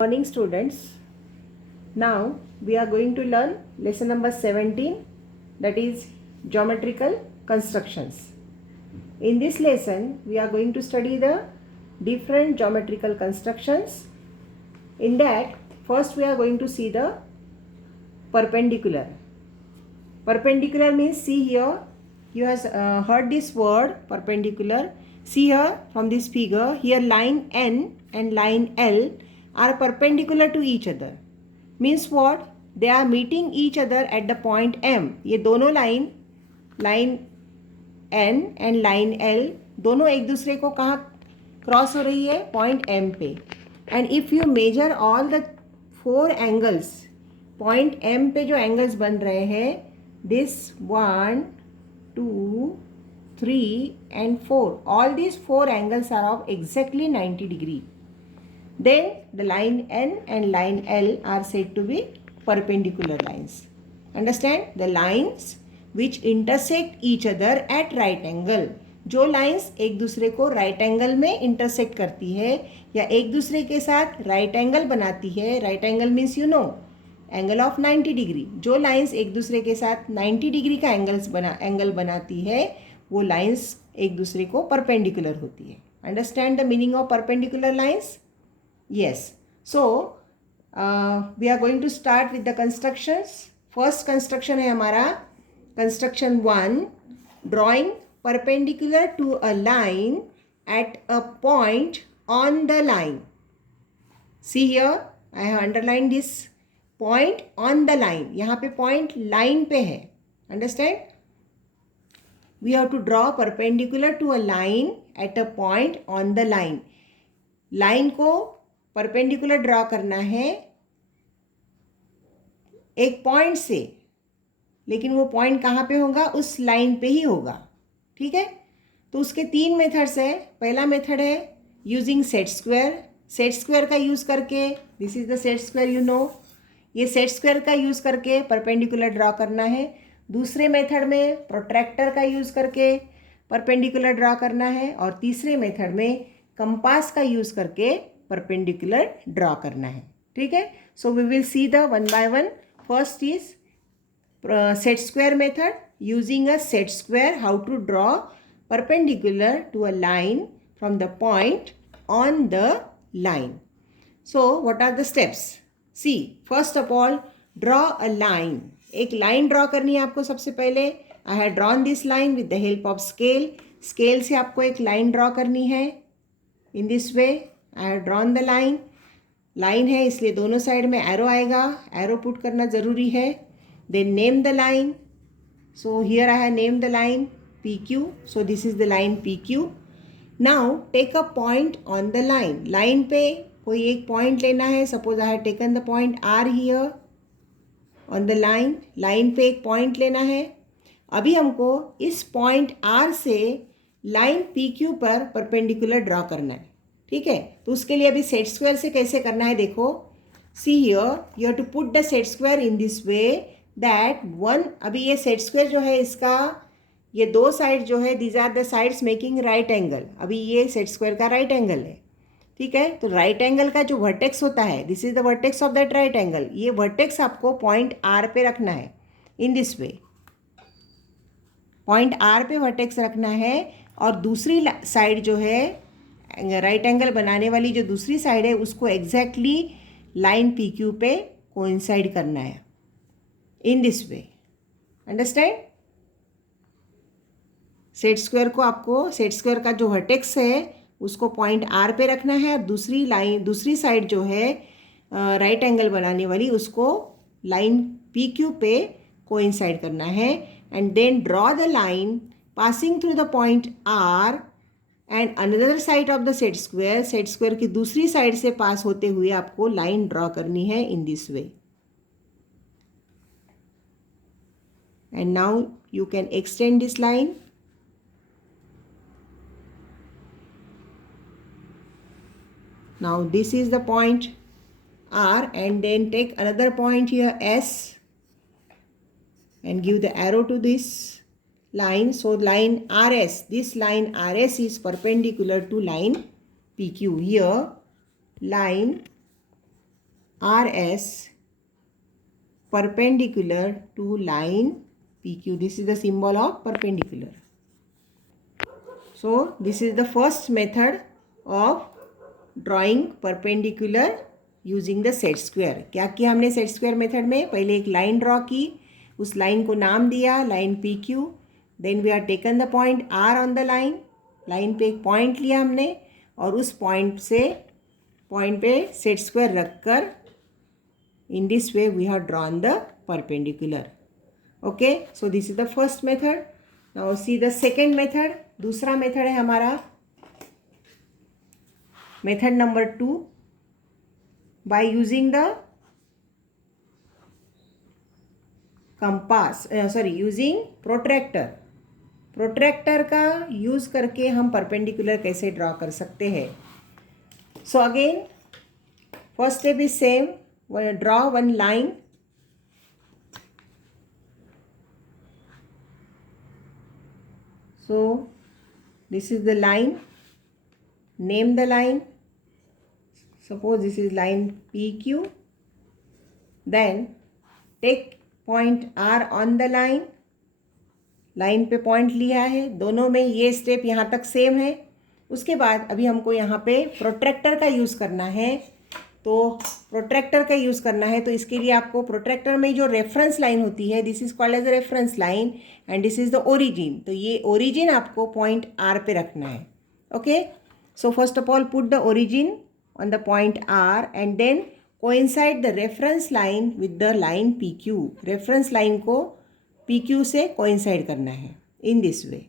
Morning students. Now we are going to learn lesson number 17, that is geometrical constructions. In this lesson we are going to study the different geometrical constructions. In that first we are going to see the perpendicular. Perpendicular means, see here, you have heard this word perpendicular. See here from this figure, here line N and line L are perpendicular to each other. Means what? They are meeting each other at the point M. ये दोनों line N and line L दोनों एक दूसरे को कहाँ cross हो रही है? पॉइंट M पे. And if you measure all the 4 angles, point M पे जो एंगल्स बन रहे हैं, this 1, 2, 3 and 4, all these 4 angles are of exactly 90 degree. Then the line N and line L are said to be perpendicular lines. Understand? The lines which intersect each other at right angle. जो lines एक दूसरे को right angle में intersect करती है या एक दूसरे के साथ राइट एंगल बनाती है. Right angle means you know angle of 90 degree. जो लाइंस एक दूसरे के साथ 90 डिग्री का एंगल बनाती है, वो लाइंस एक दूसरे को परपेंडिकुलर होती है. Understand the meaning of perpendicular lines? Yes. So we are going to start with the constructions. First construction है हमारा construction 1, drawing perpendicular to a line at a point on the line. See here, I have underlined this point on the line. यहाँ पे point line पे है. Understand? We have to draw perpendicular to a line at a point on the line. Line को perpendicular draw करना है एक point से, लेकिन वो पॉइंट कहाँ पे होगा? उस लाइन पे ही होगा. ठीक है. तो उसके 3 मेथड्स है. पहला मेथड है using set square. Set square का यूज़ करके, this is the set square, you know, ये सेट स्क्वायर का यूज़ करके परपेंडिकुलर ड्रॉ करना है. दूसरे मेथड में प्रोट्रैक्टर का यूज़ करके परपेंडिकुलर ड्रॉ करना है. और तीसरे मेथड में कंपास का यूज़ करके परपेंडिकुलर ड्रॉ करना है. ठीक है. So we will see the one by one. First is set square method. Using a set square, how to draw perpendicular to a line from the point on the line. So what are the steps? See, first of all draw a line. एक line draw करनी है आपको. सबसे पहले I have drawn this line with the help of scale. Scale से आपको एक line draw करनी है. In this way I have drawn the line. Line है इसलिए दोनों साइड में एरो आएगा. एरो पुट करना ज़रूरी है. Then name the line. So here I have name the line PQ. So this is the line PQ. Now take a point on the line. Line पे कोई एक पॉइंट लेना है. Suppose I have taken the point R here on the line. Line पे एक point लेना है. अभी हमको इस पॉइंट R से लाइन PQ पर परपेंडिकुलर ड्रॉ करना है. ठीक है. तो उसके लिए अभी सेट स्क्वायर से कैसे करना है देखो. See here, you have to put the set square in this way that one. अभी ये सेट स्क्वायर जो है इसका, ये 2 साइड जो है, these are the sides making right angle. अभी ये सेट स्क्वायर का राइट एंगल है. ठीक है. तो राइट एंगल का जो वर्टेक्स होता है, this is the vertex of that right angle. ये वर्टेक्स आपको पॉइंट R पे रखना है. In this way point R पे वर्टेक्स रखना है. और दूसरी साइड जो है, राइट एंगल बनाने वाली जो दूसरी साइड है, उसको एग्जैक्टली लाइन PQ पे कोइंसाइड करना है. In this way. Understand? Set square को आपको, सेट स्क्वायर का जो वर्टेक्स है उसको पॉइंट R पे रखना है. और दूसरी साइड जो है राइट एंगल बनाने वाली, उसको लाइन PQ पे कोइंसाइड करना है. And then draw the line passing through the point R and another side of the set square. Set square की दूसरी साइड से पास होते हुए आपको लाइन ड्रॉ करनी है. In this way. And now you can extend this line. Now this is the point R, and then take another point here S and give the arrow to this line. So line RS, this line RS is perpendicular to line PQ. Here line RS perpendicular to line PQ. This is the symbol of perpendicular. So this is the first method of drawing perpendicular using the set square. क्या किया हमने set square method में? पहले एक line draw की, उस line को नाम दिया line PQ. Then we are taken the point R on the line. Line पे एक पॉइंट लिया हमने और उस पॉइंट पे सेट स्क्वायर रखकर in this way we have drawn the perpendicular. Okay, so this is the first method. Now see the second method. दूसरा method है हमारा method number 2. by using the compass, using protractor का use करके हम perpendicular कैसे draw कर सकते हैं. So again first step is same. Draw one line. So this is the line. Name the line. Suppose this is line PQ. Then take point R on the line. Line पे point लिया है. दोनों में ये step यहाँ तक same है. उसके बाद अभी हमको यहाँ पे प्रोट्रैक्टर का यूज़ करना है. तो इसके लिए आपको प्रोट्रैक्टर में जो रेफरेंस लाइन होती है, this is called as reference line and this is the origin. तो ये ओरिजिन आपको पॉइंट R पे रखना है. Okay, so first of all put the origin on the point R and then coincide the reference line with the line PQ. Reference line को PQ से coincide करना है in this way.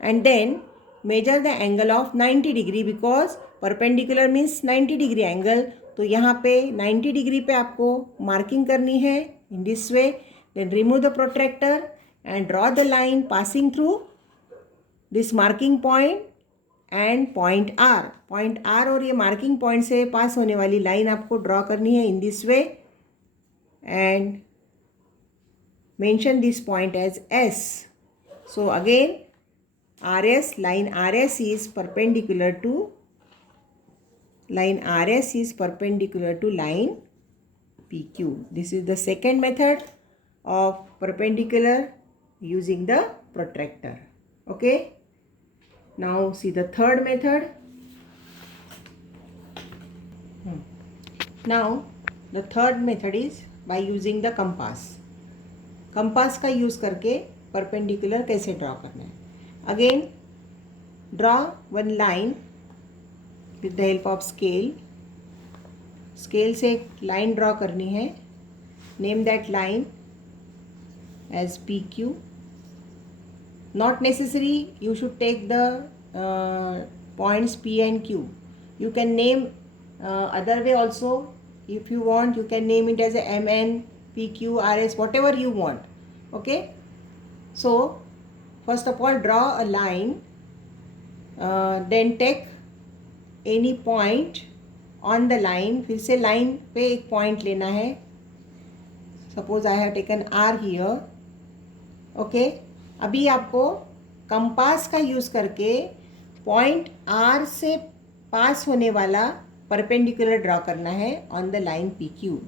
And then measure the angle of 90 degree because perpendicular means 90 degree angle. तो यहाँ पे 90 degree पे आपको marking करनी है in this way. Then remove the protractor and draw the line passing through this marking point and point R और ये marking point से पास होने वाली लाइन आपको ड्रॉ करनी है in this way and mention this point as S. So again line RS is perpendicular to line PQ. This is the second method of perpendicular using the protractor. Okay, now see the third method. Now the third method is by using the compass. Compass का use करके perpendicular कैसे draw करना है. Again draw one line with the help of scale. Scale से एक line draw करनी है. Name that line as PQ. Not necessary you should take the points P and Q. You can name other way also. If you want you can name it as a MN, PQ, RS, whatever you want. Okay, so first of all draw a line, then take any point on the line. फिर से line पे एक point लेना है. Suppose I have taken R here. Okay, अभी आपको compass का use करके पॉइंट R से पास होने वाला परपेंडिकुलर ड्रॉ करना है ऑन द लाइन PQ.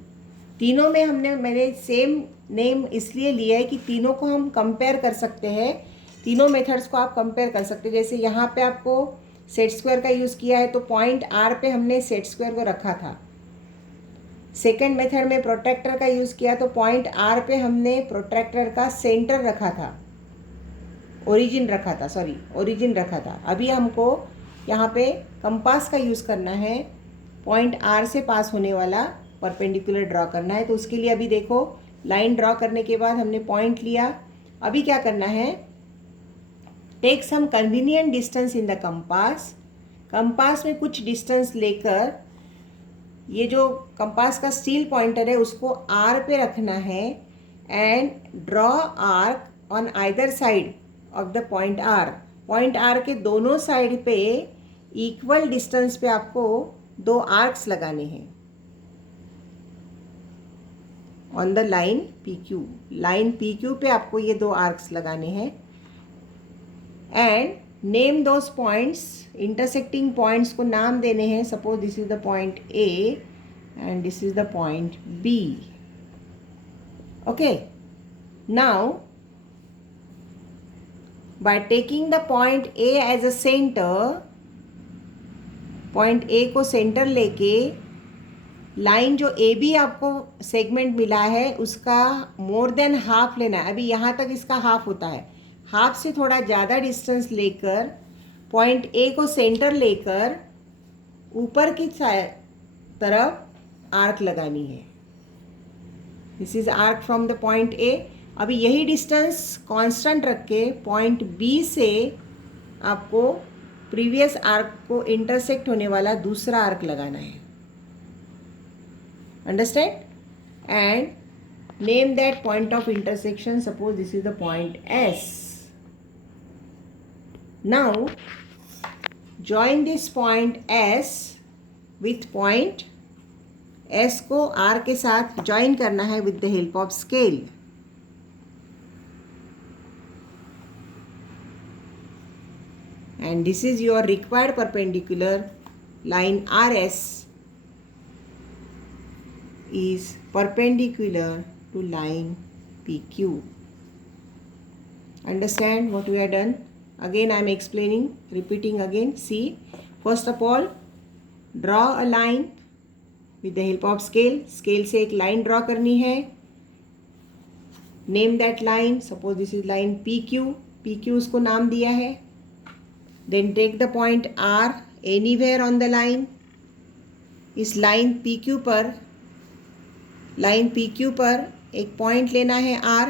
तीनों में मैंने सेम नेम इसलिए लिया है कि तीनों को हम कंपेयर कर सकते हैं. तीनों मेथड्स को आप कंपेयर कर सकते हैं. जैसे यहाँ पे आपको सेट स्क्वायर का यूज़ किया है तो पॉइंट R पे हमने सेट स्क्वायर को रखा था. सेकंड मेथड में प्रोट्रैक्टर का यूज़ किया तो पॉइंट R पे हमने प्रोट्रैक्टर का सेंटर रखा था, ओरिजिन रखा था. अभी हमको यहाँ पे कंपास का यूज़ करना है. पॉइंट R से पास होने वाला परपेंडिकुलर ड्रॉ करना है. तो उसके लिए अभी देखो लाइन ड्रॉ करने के बाद हमने पॉइंट लिया. अभी क्या करना है, take some convenient distance in the compass. Compass में कुछ डिस्टेंस लेकर ये जो कंपास का स्टील पॉइंटर है उसको R पे रखना है and draw arc on either side of the point R. Point R के दोनों साइड पे इक्वल डिस्टेंस पे आपको दो आर्क्स लगाने हैं on the line PQ. Line PQ पे आपको ये दो आर्क्स लगाने हैं and name those points. Intersecting points को नाम देने हैं. Suppose this is the point A and this is the point B. Okay, now by taking the point A as a center, point A को centre लेके line जो AB आपको segment मिला है उसका मोर देन हाफ लेना है. अभी यहाँ तक इसका हाफ होता है. हाफ से थोड़ा ज़्यादा डिस्टेंस लेकर पॉइंट A को सेंटर लेकर ऊपर की तरफ आर्क लगानी है. This is arc from the point A. अभी यही डिस्टेंस कांस्टेंट रख के पॉइंट B से आपको प्रीवियस आर्क को इंटरसेक्ट होने वाला दूसरा आर्क लगाना है. Understand? And name that point of intersection. Suppose this is the point S. Now join this point S with point S को R के साथ ज्वाइन करना है with the help of scale. And this is your required perpendicular. Line RS is perpendicular to line PQ. Understand what we have done? Again I am explaining, repeating again. See, first of all, draw a line with the help of scale. Scale से एक line draw करनी है. Name that line. Suppose this is line PQ. PQ उसको नाम दिया है. Then take the point R anywhere on the line. इस line PQ पर एक पॉइंट लेना है R.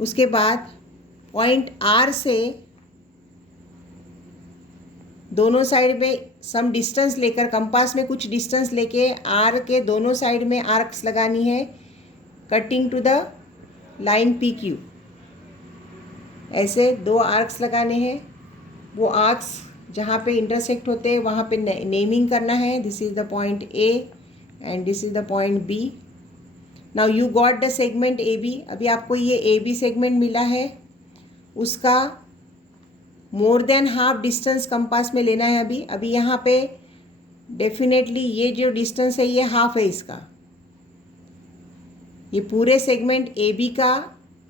उसके बाद पॉइंट R से दोनों साइड में सम डिस्टेंस लेकर, कंपास में कुछ डिस्टेंस लेके R के दोनों साइड में आर्क्स लगानी है cutting to the line PQ. ऐसे 2 आर्क्स लगाने हैं. वो आर्क्स जहाँ पे इंटरसेक्ट होते हैं वहाँ पे नेमिंग करना है. This is the point A and this is the point B. Now you got the segment AB. अभी आपको ये AB सेगमेंट मिला है, उसका more than half distance compass में लेना है. अभी यहाँ पे डेफिनेटली ये जो डिस्टेंस है ये हाफ है इसका. ये पूरे सेगमेंट AB का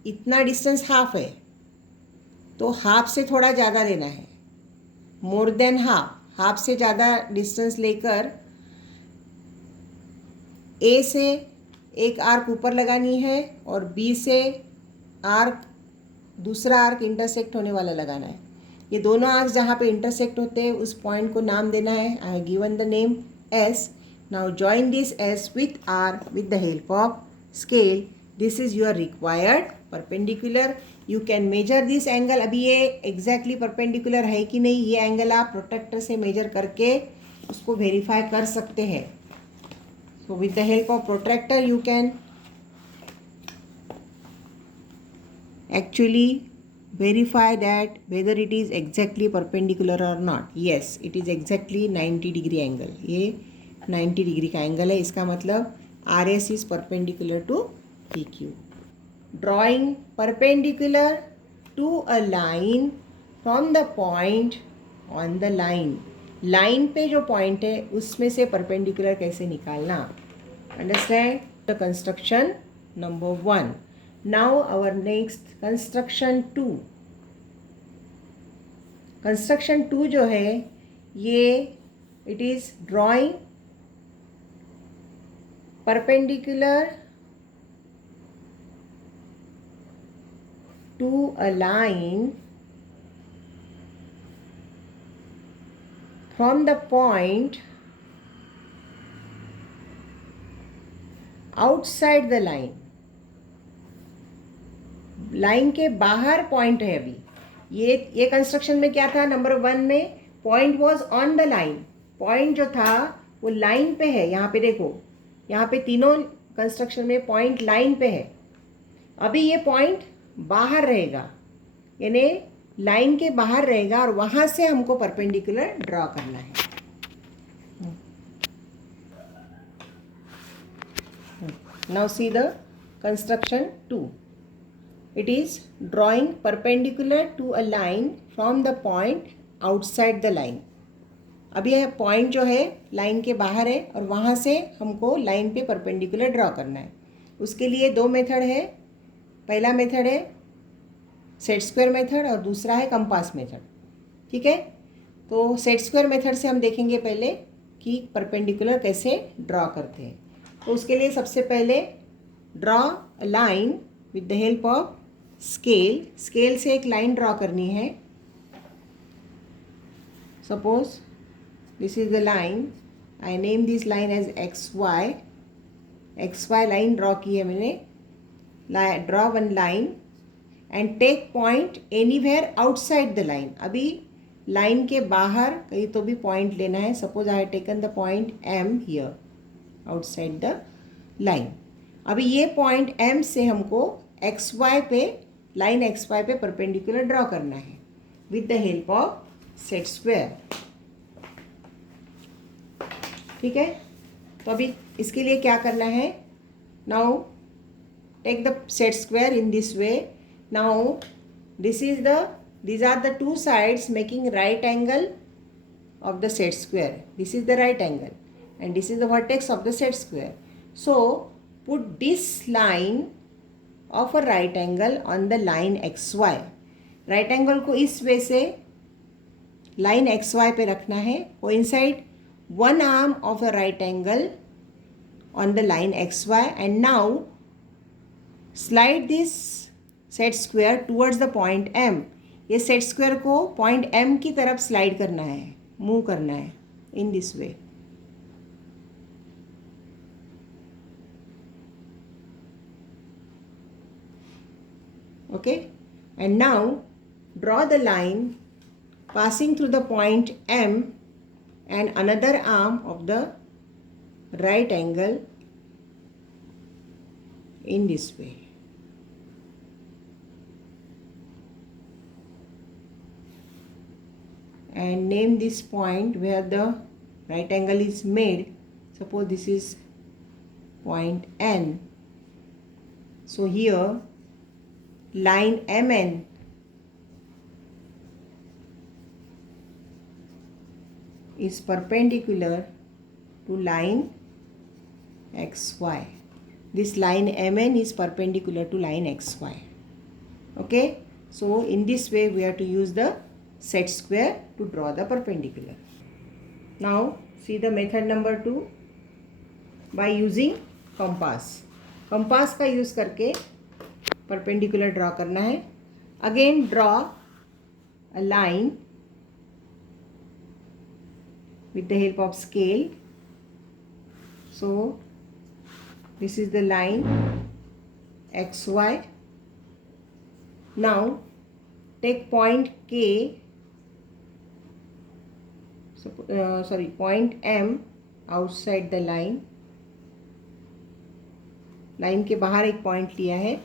इतना डिस्टेंस हाफ है, तो हाफ से थोड़ा ज़्यादा लेना है. मोर देन हाफ से ज़्यादा डिस्टेंस लेकर A से एक आर्क ऊपर लगानी है और B से दूसरा आर्क इंटरसेक्ट होने वाला लगाना है. ये दोनों आर्क्स जहाँ पे इंटरसेक्ट होते हैं उस पॉइंट को नाम देना है. I have given the name S. Now join this S with R with the help of scale. This is your required perpendicular. You can measure this angle. अभी ये एग्जैक्टली परपेंडिकुलर है कि नहीं, ये एंगल आप प्रोट्रैक्टर से major करके उसको वेरीफाई कर सकते हैं. So with the help of protractor you can actually verify that whether it is exactly perpendicular or not. Yes, it is exactly 90 degree angle. ये 90 डिग्री का एंगल है. इसका मतलब RS is perpendicular to PQ. Drawing perpendicular to a line from the point on the line. Line पे जो point है उसमें से परपेंडिकुलर कैसे निकालना. Understand the construction number 1. Now our next construction 2. Construction 2 जो है ये it is drawing perpendicular to a line from the point outside the line. Line के बाहर पॉइंट है. अभी ये कंस्ट्रक्शन में क्या था, नंबर 1 में point was on the line. Point जो था वो लाइन पे है. यहाँ पे देखो, यहाँ पे तीनों कंस्ट्रक्शन में पॉइंट लाइन पे है. अभी ये पॉइंट बाहर रहेगा, यानी लाइन के बाहर रहेगा और वहाँ से हमको परपेंडिकुलर ड्रॉ करना है. Now see the construction 2. It is drawing perpendicular to a line from the point outside the line. अभी यह पॉइंट जो है लाइन के बाहर है और वहाँ से हमको लाइन पे परपेंडिकुलर ड्रॉ करना है। उसके लिए दो मेथड है। पहला मेथड है सेट स्क्वायर मेथड और दूसरा है कंपास मेथड। ठीक है, तो सेट स्क्वायर मेथड से हम देखेंगे पहले कि परपेंडिकुलर कैसे ड्रॉ करते हैं। तो उसके लिए सबसे पहले draw a line with the help of scale. Scale से एक लाइन ड्रॉ करनी है। Suppose this is the line, I name this line as xy line draw की है मैंने। Draw one line and take point anywhere outside the line. अभी line के बाहर कहीं तो भी पॉइंट लेना है। Suppose I have taken the point M here outside the line. अभी ये पॉइंट एम से हमको एक्स वाई पे लाइन एक्स वाई पे परपेंडिकुलर ड्रॉ करना है with the help of set square. ठीक है, तो अभी इसके लिए क्या करना है, now take the set square in this way. Now these are the two sides making right angle of the set square. This is the right angle and this is the vertex of the set square. So put this line of a right angle on the line xy. right angle को इस वे से line xy पे रखना है, coincide one arm of a right angle on the line xy, and now slide this set square towards the point M. ये set square को point M की तरफ स्लाइड करना है, मूव करना है in this way. Okay, and now draw the line passing through the point M and another arm of the right angle in this way. And name this point where the right angle is made. Suppose this is point N. So here line MN is perpendicular to line xy. This line MN is perpendicular to line xy. Okay, so in this way we have to use the set square to draw the perpendicular. Now see the method number 2 by using compass. compass का use करके perpendicular draw करना है. Again draw a line with the help of scale. So this is the line xy. Now take point K, point M outside the line. Line के बाहर एक point लिया है.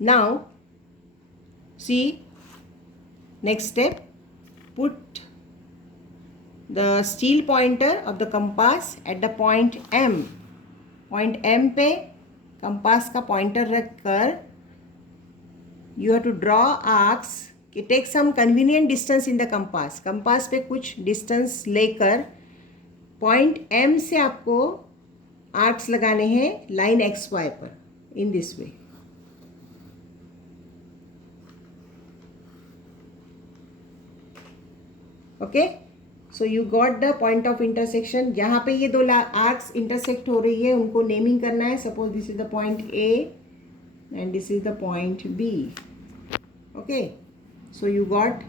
Now see next step, put the steel pointer of the compass at the point M. Point M पे compass का pointer रख कर you have to draw arcs. Take some convenient distance in the compass. compass पे कुछ distance लेकर point M से आपको arcs लगाने हैं line XY पर in this way. Okay, so you got the point of intersection. जहाँ पे ये दो arcs intersect हो रही है उनको naming करना है. Suppose this is the point A and this is the point B. Okay, so you got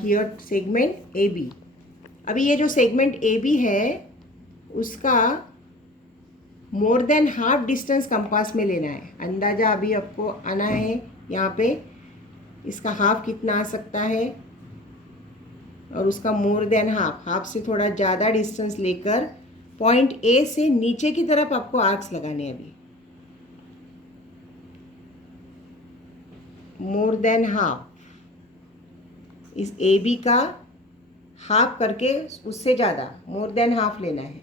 here segment AB. अभी ये जो segment AB है उसका more than half distance compass में लेना है. अंदाज़ा अभी आपको आना है यहाँ पे इसका हाफ कितना आ सकता है और उसका मोर देन हाफ से थोड़ा ज़्यादा डिस्टेंस लेकर पॉइंट ए से नीचे की तरफ आपको आर्क्स लगाने हैं. अभी मोर देन हाफ, इस ए बी का हाफ करके उससे ज़्यादा मोर देन हाफ लेना है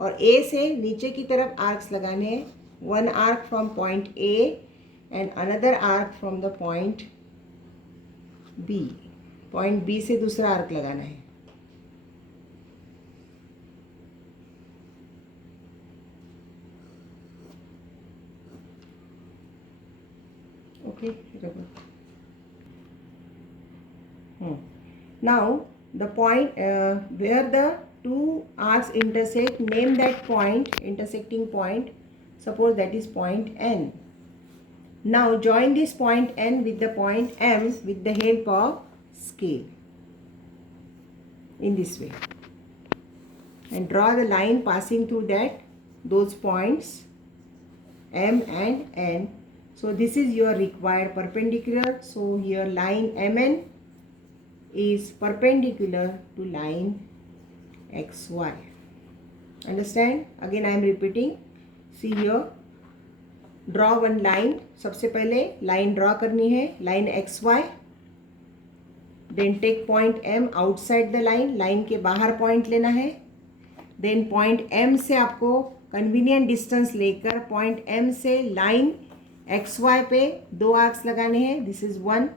और ए से नीचे की तरफ आर्क्स लगाने हैं. One arc from point A and another arc from the point B. Point B से दूसरा आर्क लगाना है. Okay, now the point where the two arcs intersect, name that point, intersecting point. Suppose that is point N. Now join this point N with the point M with the help of scale in this way, and draw the line passing through those points M and N. So this is your required perpendicular. So here line MN is perpendicular to line XY. Understand? Again I am repeating. See here, draw one line. सबसे पहले line draw करनी है, line XY. Then take point M outside the line. line के बाहर point लेना है. Then point M से आपको convenient distance लेकर point M से line XY पे दो आर्क्स लगाने हैं. This is one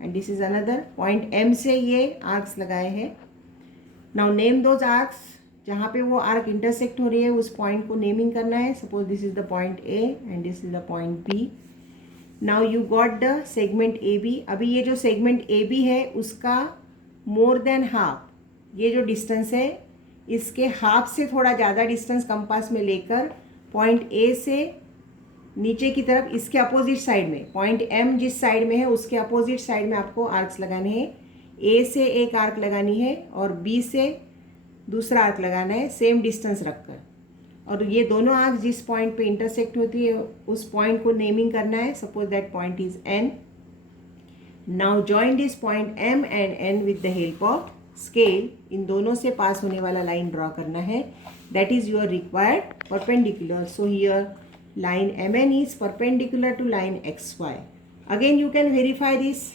and this is another. point M से ये आर्क्स लगाए हैं. Now name those arcs. जहाँ पे वो आर्क इंटरसेक्ट हो रही है उस पॉइंट को नेमिंग करना है. Suppose this is the point A and this is the point B. Now you got the segment A B. अभी ये जो सेगमेंट ए बी है उसका मोर देन हाफ, ये जो डिस्टेंस है इसके हाफ से थोड़ा ज़्यादा डिस्टेंस कंपास में लेकर पॉइंट ए से नीचे की तरफ इसके अपोजिट साइड में, पॉइंट एम जिस साइड में है उसके अपोजिट साइड में आपको आर्क्स लगाने हैं. ए से एक आर्क लगानी है और बी से दूसरा आर्क लगाना है सेम डिस्टेंस रखकर. और ये दोनों आर्क जिस पॉइंट पे इंटरसेक्ट होती है उस पॉइंट को नेमिंग करना है. Suppose that point is N. Now join this point M and N with the help of scale. इन दोनों से पास होने वाला लाइन ड्रॉ करना है. That is your required perpendicular. So here line M N is perpendicular to line X Y. Again you can verify this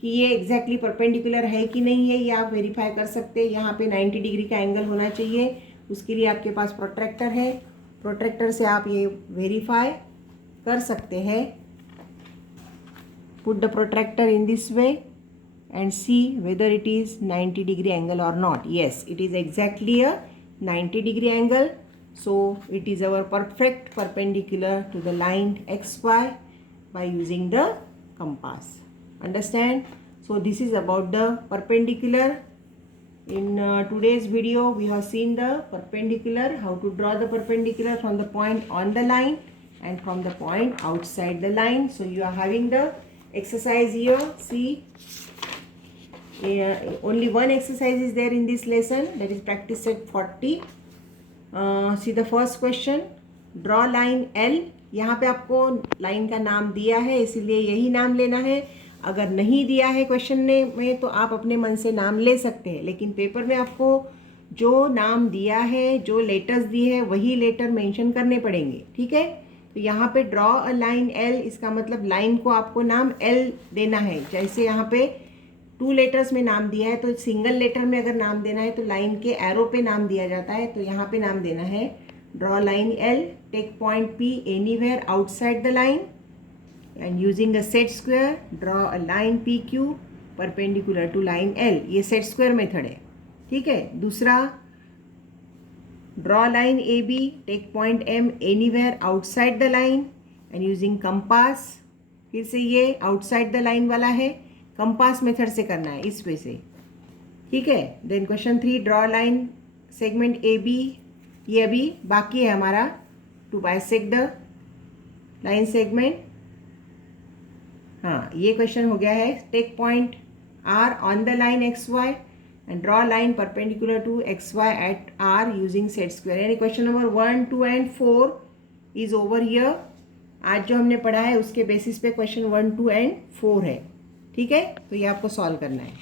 कि ये एग्जैक्टली परपेंडिकुलर है कि नहीं है, ये आप वेरीफाई कर सकते हैं. यहाँ पे 90 डिग्री का एंगल होना चाहिए. उसके लिए आपके पास प्रोट्रैक्टर है. प्रोट्रैक्टर से आप ये वेरीफाई कर सकते हैं. Put the protractor in this way and see whether it is 90 degree angle और not. Yes, it is exactly a 90 degree angle. So it is our perfect perpendicular to the line XY by using the compass. Understand? So this is about the perpendicular. In today's video we have seen the perpendicular, how to draw the perpendicular from the point on the line and from the point outside the line. So you are having the exercise here. See, only one exercise is there in this lesson, that is practice set 40. See the first question. Draw line L. यहाँ पे आपको line का नाम दिया है इसीलिए यही नाम लेना है. अगर नहीं दिया है क्वेश्चन में तो आप अपने मन से नाम ले सकते हैं, लेकिन पेपर में आपको जो नाम दिया है, जो लेटर्स दिए हैं वही लेटर मेंशन करने पड़ेंगे. ठीक है. तो यहाँ पे ड्रॉ अ लाइन L, इसका मतलब लाइन को आपको नाम L देना है. जैसे यहाँ पे 2 लेटर्स में नाम दिया है तो सिंगल लेटर में अगर नाम देना है तो लाइन के एरो पे नाम दिया जाता है. तो यहाँ पे नाम देना है draw line L. Take point P anywhere outside the line and using a set square draw a line PQ perpendicular to line L. ये सेट स्क्वायर मेथड है. ठीक है. दूसरा, draw line AB. Take point M anywhere outside the line and using compass. फिर से ये outside the line वाला है, कंपास मेथड से करना है इस वे से. ठीक है. Then question 3, draw line segment AB. ये अभी बाकी है हमारा to bisect the line segment. हाँ, ये क्वेश्चन हो गया है. Take point R on the line XY and draw line perpendicular to XY at R using set square. यानी question number 1, 2 and 4 is over here. आज जो हमने पढ़ा है उसके बेसिस पे क्वेश्चन 1, 2 एंड 4 है. ठीक है. तो ये आपको सॉल्व करना है.